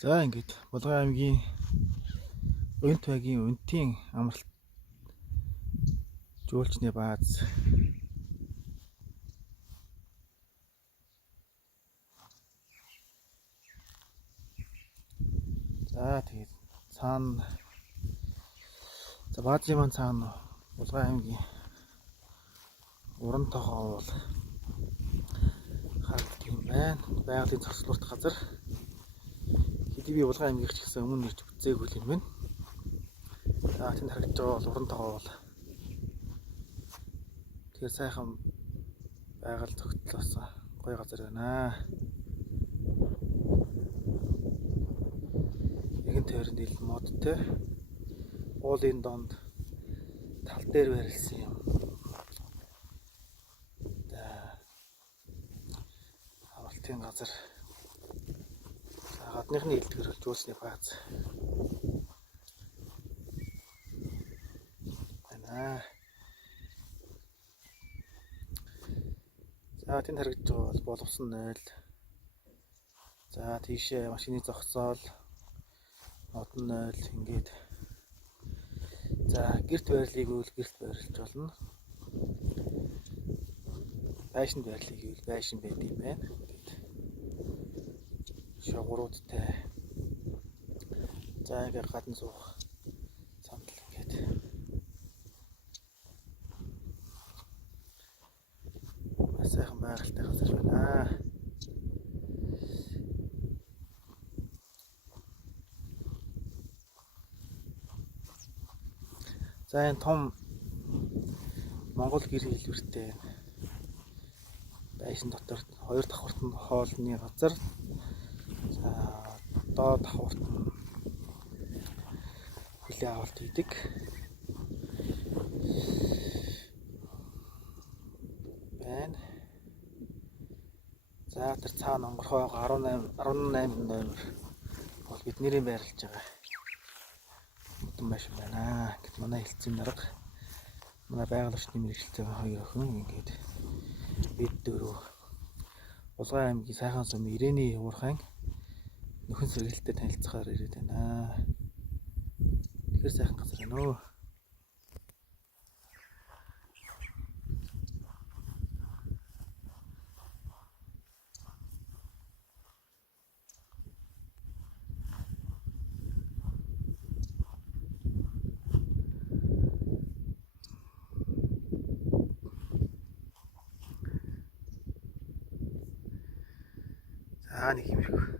За ингээд Булган аймгийн Унт байгийн Унтын амралт жуулчны бааз. За тэгээд цаана баазын маань цаана Булган аймгийн уран тогоо бол харагддаг юм байна. Байгалийн зохицуулалт газар. Хэдий би Булган аймгийнх ч гэсэн өмнө ирж үзээгүй юм байна. За тэнд харагдаж байгаа бол уран тогоо бол тэр сайхан байгаль зохицлоосон гоё газар байна. Нэгэн тойронд ил модтой уулын донд тал дээр барилсан юм. За амралтын газар. За гадныхны илтгэр жуулчны бааз. Байна. За тэнд харагдаж байгаа бол боловсон 0. За тийшээ машины зогсоол модон 0 ингээд. За гэрт байрлалыг үйл гэрт байрлаж болно. Байшинд байрлалыг үйл байшин байд юм байна. Ингээд шогруудтай. За ингээд гадна суух сандал ингээд. Сайхан байгальтай газар байна. За энэ том Монгол гэр хэлбэртэй байшин дотор 2 давхурт нь хоолны газар. За доод давхурт нь хүлээ авалт хийдэг. Байна. За тэр цаана онгорхой 18 номер бол бидний байрлаж байгаа модон байшин байна. Гэт манай хэлцэн дарга манай байгаль орчны мэргэжилтэй хоёр охин ингээд бид дөрөв Булган аймгийн сайхан сум Ирэний уурхайн нөхөн сэргэлттэй танилцахаар ирээд байна. Тэгэхээр сайхан газар байна өө. За нэг юм шиг.